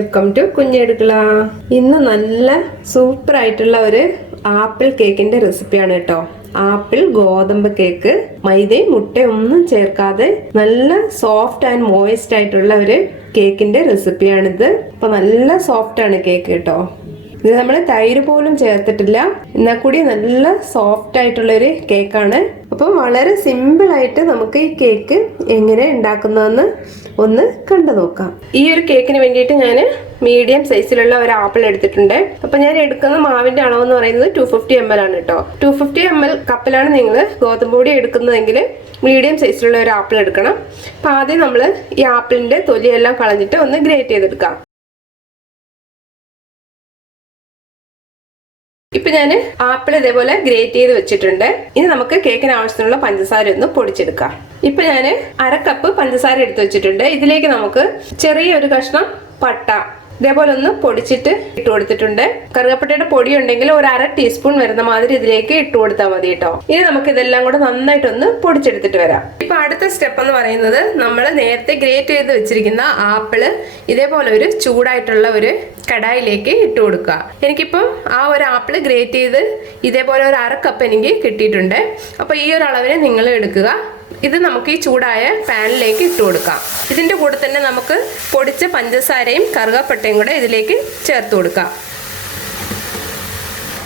Welcome to കുഞ്ഞി അടുക്കള. ഇന്ന് നല്ല സൂപ്പർ ആയിട്ടുള്ള ഒരു ആപ്പിൾ കേക്കിന്റെ റെസിപ്പിയാണ് കേട്ടോ. ആപ്പിൾ ഗോതമ്പ് കേക്ക്, മൈദയും മുട്ടയും ഒന്നും ചേർക്കാതെ നല്ല സോഫ്റ്റ് ആൻഡ് മോയിസ്റ്റ് ആയിട്ടുള്ള ഒരു കേക്കിന്റെ റെസിപ്പിയാണിത്. അപ്പൊ നല്ല സോഫ്റ്റ് ആണ് കേക്ക് കേട്ടോ. ഇത് നമ്മൾ തൈര് പോലും ചേർത്തിട്ടില്ല, എന്നാൽ കൂടി നല്ല സോഫ്റ്റ് ആയിട്ടുള്ള ഒരു കേക്കാണ്. അപ്പം വളരെ സിമ്പിൾ ആയിട്ട് നമുക്ക് ഈ കേക്ക് എങ്ങനെ ഉണ്ടാക്കുന്നതെന്ന് ഒന്ന് കണ്ടു നോക്കാം. ഈ ഒരു കേക്കിന് വേണ്ടിയിട്ട് ഞാൻ മീഡിയം സൈസിലുള്ള ഒരു ആപ്പിൾ എടുത്തിട്ടുണ്ട്. അപ്പൊ ഞാൻ എടുക്കുന്ന മാവിന്റെ അളവെന്ന് പറയുന്നത് 250 ml ആണ് കേട്ടോ. 250 ml കപ്പിലാണ് നിങ്ങൾ ഗോതമ്പ് പൊടി എടുക്കുന്നതെങ്കിൽ മീഡിയം സൈസിലുള്ള ഒരു ആപ്പിൾ എടുക്കണം. അപ്പൊ ആദ്യം നമ്മൾ ഈ ആപ്പിളിന്റെ തൊലിയെല്ലാം കളഞ്ഞിട്ട് ഒന്ന് ഗ്രേറ്റ് ചെയ്തെടുക്കാം. ഇപ്പൊ ഞാൻ ആപ്പിൾ ഇതേപോലെ ഗ്രേറ്റ് ചെയ്ത് വെച്ചിട്ടുണ്ട്. ഇനി നമുക്ക് കേക്കിന് ആവശ്യത്തിനുള്ള പഞ്ചസാര ഒന്ന് പൊടിച്ചെടുക്കാം. ഇപ്പൊ ഞാൻ 1/2 കപ്പ് പഞ്ചസാര എടുത്ത് വെച്ചിട്ടുണ്ട്. ഇതിലേക്ക് നമുക്ക് ചെറിയൊരു കഷ്ണം പട്ട ഇതേപോലെ ഒന്ന് പൊടിച്ചിട്ട് ഇട്ട് കൊടുത്തിട്ടുണ്ട്. കറുകപ്പട്ടയുടെ പൊടി ഉണ്ടെങ്കിൽ ഒരു 1/2 ടീസ്പൂൺ വരുന്ന മാതിരി ഇതിലേക്ക് ഇട്ട് കൊടുത്താൽ മതി കേട്ടോ. ഇനി നമുക്ക് ഇതെല്ലാം കൂടെ നന്നായിട്ടൊന്ന് പൊടിച്ചെടുത്തിട്ട് വരാം. ഇപ്പൊ അടുത്ത സ്റ്റെപ്പ് എന്ന് പറയുന്നത് നമ്മൾ നേരത്തെ ഗ്രേറ്റ് ചെയ്ത് വെച്ചിരിക്കുന്ന ആപ്പിള് ഇതേപോലെ ഒരു ചൂടായിട്ടുള്ള ഒരു കടായിലേക്ക് ഇട്ട് കൊടുക്കുക. എനിക്കിപ്പം ആ ഒരു ആപ്പിള് ഗ്രേറ്റ് ചെയ്ത് ഇതേപോലെ ഒരു 1/2 കപ്പ് എനിക്ക് കിട്ടിയിട്ടുണ്ട്. അപ്പൊ ഈ ഒരു അളവിന് നിങ്ങൾ എടുക്കുക. ഇത് നമുക്ക് ഈ ചൂടായ പാനിലേക്ക് ഇട്ട് കൊടുക്കാം. ഇതിന്റെ കൂടെ തന്നെ നമുക്ക് പൊടിച്ച പഞ്ചസാരയും കറുകപ്പട്ടയും കൂടെ ഇതിലേക്ക് ചേർത്ത് കൊടുക്കാം.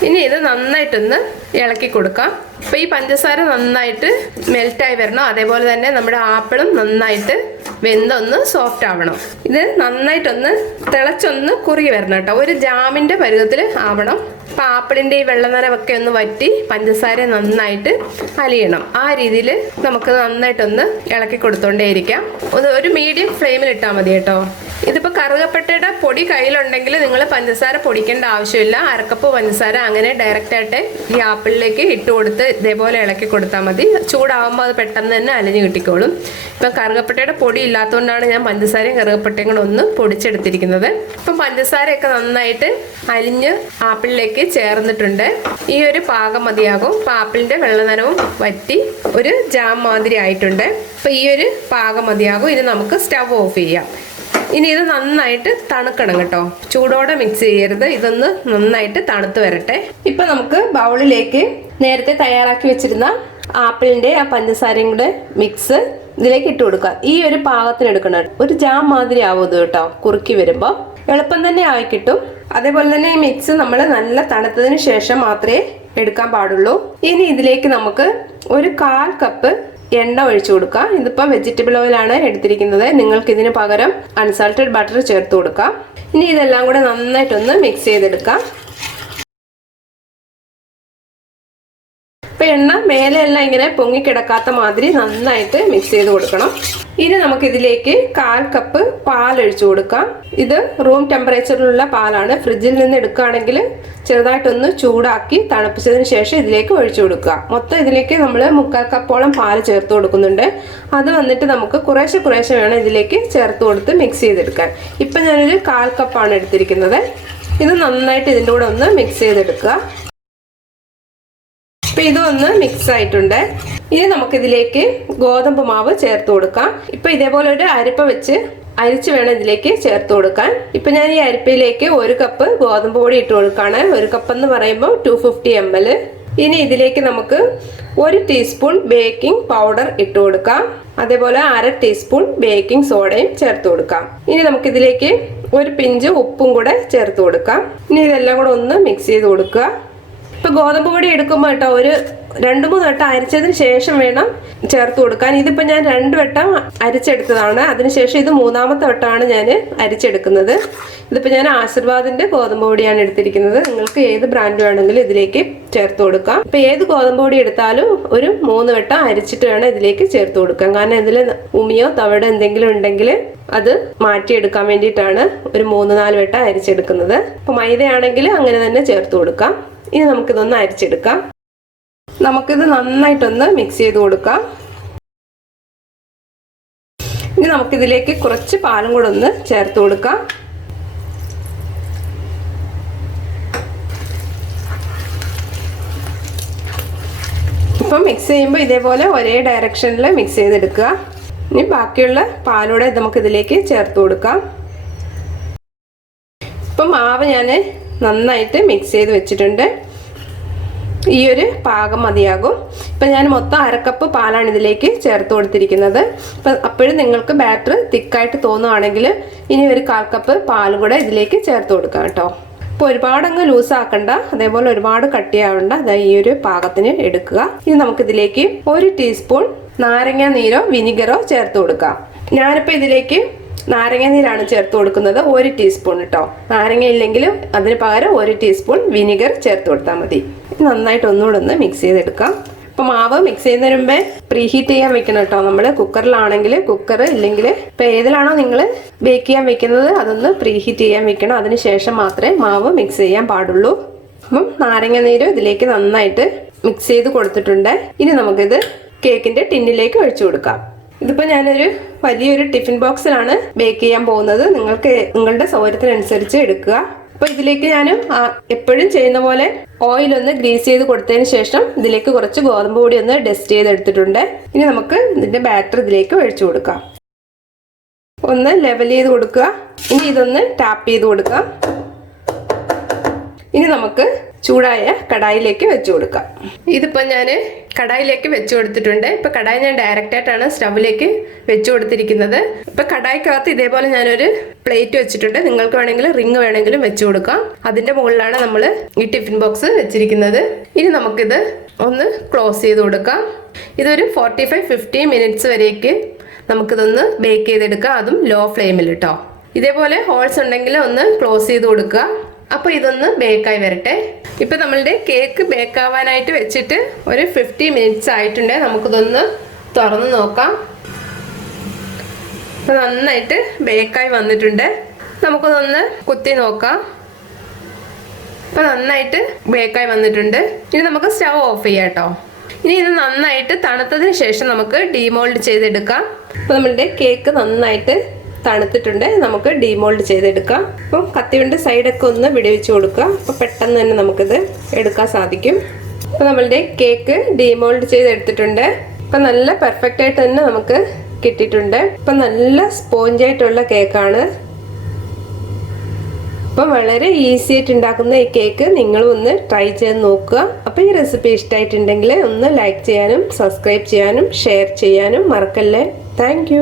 ഇനി ഇത് നന്നായിട്ടൊന്ന് ഇളക്കി കൊടുക്കാം. അപ്പൊ ഈ പഞ്ചസാര നന്നായിട്ട് മെൽറ്റായി വരണം. അതേപോലെ തന്നെ നമ്മുടെ ആപ്പിളും നന്നായിട്ട് വെന്തൊന്ന് സോഫ്റ്റ് ആവണം. ഇത് നന്നായിട്ടൊന്ന് തിളച്ചൊന്ന് കുറുകി വരണം കേട്ടോ. ഒരു ജാമിന്റെ പരുവത്തിൽ ആവണം. അപ്പൊ ആപ്പിളിന്റെ ഈ വെള്ളനനവൊക്കെ ഒന്ന് വറ്റി പഞ്ചസാര നന്നായിട്ട് അലിയണം. ആ രീതിയിൽ നമുക്ക് നന്നായിട്ടൊന്ന് ഇളക്കി കൊടുത്തോണ്ടേയിരിക്കാം. ഒരു മീഡിയം ഫ്ലെയിമിൽ ഇട്ടാൽ മതി കേട്ടോ. ഇതിപ്പോ കറുകപ്പട്ടയുടെ പൊടി കയ്യിലുണ്ടെങ്കിൽ നിങ്ങൾ പഞ്ചസാര പൊടിക്കേണ്ട ആവശ്യമില്ല. 1/2 കപ്പ് പഞ്ചസാര അങ്ങനെ ഡയറക്റ്റ് ആയിട്ട് ഈ ആപ്പിളിലേക്ക് ഇട്ട് കൊടുത്ത് ഇതേപോലെ ഇളക്കി കൊടുത്താൽ മതി. ചൂടാവുമ്പോൾ അത് പെട്ടെന്ന് തന്നെ അലിഞ്ഞു കിട്ടിക്കോളും. ഇപ്പം കറുകപ്പട്ടയുടെ പൊടി ഇല്ലാത്തതുകൊണ്ടാണ് ഞാൻ പഞ്ചസാരയും കറുകപ്പട്ടയും കൂടെ ഒന്ന് പൊടിച്ചെടുത്തിരിക്കുന്നത്. ഇപ്പം പഞ്ചസാരയൊക്കെ നന്നായിട്ട് അലിഞ്ഞ് ആപ്പിളിലേക്ക് ചേർന്നിട്ടുണ്ട്. ഈ ഒരു പാകം മതിയാകും. ഇപ്പം ആപ്പിളിന്റെ വെള്ളനനവും വറ്റി ഒരു ജാം മാതിരി ആയിട്ടുണ്ട്. അപ്പം ഈ ഒരു പാകം മതിയാകും. ഇനി നമുക്ക് സ്റ്റവ് ഓഫ് ചെയ്യാം. ഇനി ഇത് നന്നായിട്ട് തണുക്കണം കേട്ടോ. ചൂടോടെ മിക്സ് ചെയ്യരുത്. ഇതൊന്ന് നന്നായിട്ട് തണുത്ത് വരട്ടെ. ഇപ്പൊ നമുക്ക് ബൗളിലേക്ക് നേരത്തെ തയ്യാറാക്കി വെച്ചിരുന്ന ആപ്പിളിന്റെ ആ പഞ്ചസാരയും കൂടെ മിക്സ് ഇതിലേക്ക് ഇട്ട് കൊടുക്കുക. ഈ ഒരു പാകത്തിന് എടുക്കണം. ഒരു ജാം മാതിരി ആവും ഇത് കേട്ടോ. കുറുക്കി വരുമ്പോ എളുപ്പം തന്നെ ആയി കിട്ടും. അതേപോലെ തന്നെ ഈ മിക്സ് നമ്മൾ നല്ല തണുത്തതിന് ശേഷം മാത്രമേ എടുക്കാൻ പാടുള്ളൂ. ഇനി ഇതിലേക്ക് നമുക്ക് ഒരു 1/4 കപ്പ് എണ്ണ ഒഴിച്ചു കൊടുക്കാം. ഇതിപ്പോൾ വെജിറ്റബിൾ ഓയിലാണ് എടുത്തിരിക്കുന്നത്. നിങ്ങൾക്ക് ഇതിന് പകരം അൺസാൾട്ടഡ് ബട്ടർ ചേർത്ത് കൊടുക്കാം. ഇനി ഇതെല്ലാം കൂടെ നന്നായിട്ടൊന്ന് മിക്സ് ചെയ്തെടുക്കാം. ഇപ്പൊ എണ്ണ മേലെയെല്ലാം ഇങ്ങനെ പൊങ്ങിക്കിടക്കാത്ത മാതിരി നന്നായിട്ട് മിക്സ് ചെയ്ത് കൊടുക്കണം. ഇനി നമുക്ക് ഇതിലേക്ക് 1/4 കപ്പ് പാൽ ഒഴിച്ചു കൊടുക്കാം. ഇത് റൂം ടെമ്പറേച്ചറിലുള്ള പാലാണ്. ഫ്രിഡ്ജിൽ നിന്ന് എടുക്കുകയാണെങ്കിൽ ചെറുതായിട്ടൊന്ന് ചൂടാക്കി തണുപ്പിച്ചതിന് ശേഷം ഇതിലേക്ക് ഒഴിച്ചു കൊടുക്കുക. മൊത്തം ഇതിലേക്ക് നമ്മൾ 1/4 കപ്പോളം പാൽ ചേർത്ത് കൊടുക്കുന്നുണ്ട്. അത് വന്നിട്ട് നമുക്ക് കുറേശ്ശെ വേണം ഇതിലേക്ക് ചേർത്ത് കൊടുത്ത് മിക്സ് ചെയ്തെടുക്കാൻ. ഇപ്പം ഞാനൊരു 1/4 കപ്പാണ് എടുത്തിരിക്കുന്നത്. ഇത് നന്നായിട്ട് ഇതിൻ്റെ കൂടെ ഒന്ന് മിക്സ് ചെയ്തെടുക്കുക. ഇപ്പൊ ഇതൊന്ന് മിക്സ് ആയിട്ടുണ്ട്. ഇനി നമുക്കിതിലേക്ക് ഗോതമ്പ് മാവ് ചേർത്ത് കൊടുക്കാം. ഇപ്പൊ ഇതേപോലെ ഒരു അരിപ്പ വെച്ച് അരിച്ച് വേണം ഇതിലേക്ക് ചേർത്ത് കൊടുക്കാൻ. ഇപ്പൊ ഞാൻ ഈ അരിപ്പയിലേക്ക് 1 കപ്പ് ഗോതമ്പ് പൊടി ഇട്ട് കൊടുക്കാണ്. 1 കപ്പ് എന്ന് പറയുമ്പോൾ 250 ml. ഇനി ഇതിലേക്ക് നമുക്ക് 1 ടീസ്പൂൺ ബേക്കിംഗ് പൗഡർ ഇട്ട് കൊടുക്കാം. അതേപോലെ 1/2 ടീസ്പൂൺ ബേക്കിംഗ് സോഡയും ചേർത്ത് കൊടുക്കാം. ഇനി നമുക്കിതിലേക്ക് ഒരു പിഞ്ച് ഉപ്പും കൂടെ ചേർത്ത് കൊടുക്കാം. ഇനി ഇതെല്ലാം കൂടെ ഒന്ന് മിക്സ് ചെയ്ത് കൊടുക്കുക. ഇപ്പൊ ഗോതമ്പ് പൊടി എടുക്കുമ്പോൾ കേട്ടോ ഒരു 2-3 വട്ടം അരിച്ചതിന് ശേഷം വേണം ചേർത്ത് കൊടുക്കാൻ. ഇതിപ്പോ ഞാൻ 2 വട്ടം അരിച്ചെടുത്തതാണ്. അതിനുശേഷം ഇത് 3ാമത്തെ വട്ടമാണ് ഞാൻ അരിച്ചെടുക്കുന്നത്. ഇതിപ്പോ ഞാൻ ആശീർവാദിന്റെ ഗോതമ്പ് പൊടിയാണ് എടുത്തിരിക്കുന്നത്. നിങ്ങൾക്ക് ഏത് ബ്രാൻഡ് വേണമെങ്കിലും ഇതിലേക്ക് ചേർത്ത് കൊടുക്കാം. ഇപ്പൊ ഏത് ഗോതമ്പ് പൊടി എടുത്താലും ഒരു 3 വട്ടം അരിച്ചിട്ട് വേണം ഇതിലേക്ക് ചേർത്ത് കൊടുക്കാൻ. കാരണം ഇതിൽ ഉമിയോ തവിടോ എന്തെങ്കിലും ഉണ്ടെങ്കിൽ അത് മാറ്റിയെടുക്കാൻ വേണ്ടിയിട്ടാണ് ഒരു 3-4 വട്ടം അരിച്ചെടുക്കുന്നത്. ഇപ്പൊ മൈദയാണെങ്കിൽ അങ്ങനെ തന്നെ ചേർത്ത് കൊടുക്കാം. ഇനി നമുക്കിതൊന്ന് അരിച്ചെടുക്കാം. നമുക്കിത് നന്നായിട്ടൊന്ന് മിക്സ് ചെയ്ത് കൊടുക്കാം. ഇനി നമുക്കിതിലേക്ക് കുറച്ച് പാലും കൂടെ ഒന്ന് ചേർത്ത് കൊടുക്കാം. ഇപ്പം മിക്സ് ചെയ്യുമ്പോൾ ഇതേപോലെ ഒരേ ഡയറക്ഷനിൽ മിക്സ് ചെയ്തെടുക്കുക. ഇനി ബാക്കിയുള്ള പാലൂടെ നമുക്കിതിലേക്ക് ചേർത്ത് കൊടുക്കാം. ഇപ്പം മാവ് ഞാൻ നന്നായിട്ട് മിക്സ് ചെയ്ത് വെച്ചിട്ടുണ്ട്. ഈ ഒരു പാകം മതിയാകും. ഇപ്പം ഞാൻ മൊത്തം 1/2 കപ്പ് പാലാണ് ഇതിലേക്ക് ചേർത്ത് കൊടുത്തിരിക്കുന്നത്. അപ്പം അപ്പോഴും നിങ്ങൾക്ക് ബാറ്റർ തിക്കായിട്ട് തോന്നുവാണെങ്കിൽ ഇനി ഒരു 1/4 കപ്പ് പാലും കൂടെ ഇതിലേക്ക് ചേർത്ത് കൊടുക്കാം കേട്ടോ. ഇപ്പോൾ ഒരുപാടങ്ങ് ലൂസാക്കണ്ട, അതേപോലെ ഒരുപാട് കട്ടിയാവണ്ട. അതായത് ഈ ഒരു പാകത്തിന് എടുക്കുക. ഇനി നമുക്കിതിലേക്ക് 1 ടീസ്പൂൺ നാരങ്ങ നീരോ വിനിഗറോ ചേർത്ത് കൊടുക്കാം. ഞാനിപ്പോൾ ഇതിലേക്ക് നാരങ്ങ നീരാണ് ചേർത്ത് കൊടുക്കുന്നത്, 1 ടീസ്പൂൺ കേട്ടോ. നാരങ്ങ ഇല്ലെങ്കിൽ അതിന് പകരം 1 ടീസ്പൂൺ വിനിഗർ ചേർത്ത് കൊടുത്താൽ മതി. നന്നായിട്ട് ഒന്നുകൂടെ ഒന്ന് മിക്സ് ചെയ്തെടുക്കാം. അപ്പോൾ മാവ് മിക്സ് ചെയ്യുന്നതിന് മുമ്പേ പ്രീഹീറ്റ് ചെയ്യാൻ വെക്കണം കേട്ടോ. നമ്മൾ കുക്കറിലാണെങ്കിൽ കുക്കർ, ഇല്ലെങ്കിൽ ഇപ്പോൾ ഏതിലാണോ നിങ്ങൾ ബേക്ക് ചെയ്യാൻ വെക്കുന്നത് അതൊന്ന് പ്രീഹീറ്റ് ചെയ്യാൻ വെക്കണം. അതിനുശേഷം മാത്രമേ മാവ് മിക്സ് ചെയ്യാൻ പാടുള്ളൂ. അപ്പം നാരങ്ങ നീര് ഇതിലേക്ക് നന്നായിട്ട് മിക്സ് ചെയ്ത് കൊടുത്തിട്ടുണ്ട്. ഇനി നമുക്കിത് കേക്കിൻ്റെ ടിന്നിലേക്ക് ഒഴിച്ചു കൊടുക്കാം. ഇതിപ്പോൾ ഞാനൊരു വലിയൊരു ടിഫിൻ ബോക്സിലാണ് ബേക്ക് ചെയ്യാൻ പോകുന്നത്. നിങ്ങൾക്ക് നിങ്ങളുടെ സൗകര്യത്തിനനുസരിച്ച് എടുക്കുക. അപ്പോൾ ഇതിലേക്ക് ഞാൻ എപ്പോഴും ചെയ്യുന്ന പോലെ ഓയിലൊന്ന് ഗ്രീസ് ചെയ്ത് കൊടുത്തതിന് ശേഷം ഇതിലേക്ക് കുറച്ച് ഗോതമ്പ് പൊടി ഒന്ന് ഡസ്റ്റ് ചെയ്തെടുത്തിട്ടുണ്ട്. ഇനി നമുക്ക് ഇതിൻ്റെ ബാറ്റർ ഇതിലേക്ക് ഒഴിച്ചു കൊടുക്കാം. ഒന്ന് ലെവൽ ചെയ്ത് കൊടുക്കുക. ഇനി ഇതൊന്ന് ടാപ്പ് ചെയ്ത് കൊടുക്കാം. ഇനി നമുക്ക് ചൂടായ കടായിലേക്ക് വെച്ച് കൊടുക്കാം. ഇതിപ്പോൾ ഞാൻ കടായിലേക്ക് വെച്ച് കൊടുത്തിട്ടുണ്ട്. ഇപ്പോൾ കടായി ഞാൻ ഡയറക്റ്റായിട്ടാണ് സ്റ്റവിലേക്ക് വെച്ച് കൊടുത്തിരിക്കുന്നത്. ഇപ്പോൾ കടായിക്കകത്ത് ഇതേപോലെ ഞാനൊരു പ്ലേറ്റ് വെച്ചിട്ടുണ്ട്. നിങ്ങൾക്ക് വേണമെങ്കിൽ റിങ് വേണമെങ്കിലും വെച്ച് കൊടുക്കാം. അതിൻ്റെ മുകളിലാണ് നമ്മൾ ഈ ടിഫിൻ ബോക്സ് വെച്ചിരിക്കുന്നത്. ഇനി നമുക്കിത് ഒന്ന് ക്ലോസ് ചെയ്ത് കൊടുക്കാം. ഇതൊരു 45-50 മിനിറ്റ്സ് വരേക്ക് നമുക്കിതൊന്ന് ബേക്ക് ചെയ്തെടുക്കാം, അതും ലോ ഫ്ലെയിമിൽ കേട്ടോ. ഇതേപോലെ ഹോൾസ് ഉണ്ടെങ്കിൽ ഒന്ന് ക്ലോസ് ചെയ്ത് കൊടുക്കുക. അപ്പോൾ ഇതൊന്ന് ബേക്കായി വരട്ടെ. ഇപ്പം നമ്മളുടെ കേക്ക് ബേക്കാവാനായിട്ട് വെച്ചിട്ട് ഒരു 50 മിനിറ്റ്സ് ആയിട്ടുണ്ട്. നമുക്കിതൊന്ന് തുറന്ന് നോക്കാം. അപ്പോൾ നന്നായിട്ട് ബേക്കായി വന്നിട്ടുണ്ട്. നമുക്കിതൊന്ന് കുത്തി നോക്കാം. അപ്പോൾ നന്നായിട്ട് ബേക്കായി വന്നിട്ടുണ്ട്. ഇനി നമുക്ക് സ്റ്റവ് ഓഫ് ചെയ്യാം കേട്ടോ. ഇനി ഇത് നന്നായിട്ട് തണുത്തതിന് ശേഷം നമുക്ക് ഡീമോൾഡ് ചെയ്തെടുക്കാം. അപ്പോൾ നമ്മളുടെ കേക്ക് നന്നായിട്ട് തണുത്തിട്ടുണ്ട്. നമുക്ക് ഡീമോൾഡ് ചെയ്തെടുക്കാം. അപ്പം കത്തിയുടെ സൈഡൊക്കെ ഒന്ന് വിടുവിച്ച് കൊടുക്കുക. അപ്പോൾ പെട്ടെന്ന് തന്നെ നമുക്കിത് എടുക്കാൻ സാധിക്കും. അപ്പോൾ നമ്മളുടെ കേക്ക് ഡീമോൾഡ് ചെയ്തെടുത്തിട്ടുണ്ട്. അപ്പം നല്ല പെർഫെക്റ്റ് ആയിട്ട് തന്നെ നമുക്ക് കിട്ടിയിട്ടുണ്ട്. അപ്പം നല്ല സ്പോഞ്ചായിട്ടുള്ള കേക്കാണ്. അപ്പം വളരെ ഈസി ആയിട്ട് ഉണ്ടാക്കുന്ന ഈ കേക്ക് നിങ്ങളും ഒന്ന് ട്രൈ ചെയ്ത് നോക്കുക. അപ്പോൾ ഈ റെസിപ്പി ഇഷ്ടമായിട്ടുണ്ടെങ്കിൽ ഒന്ന് ലൈക്ക് ചെയ്യാനും സബ്സ്ക്രൈബ് ചെയ്യാനും ഷെയർ ചെയ്യാനും മറക്കല്ലേ. താങ്ക്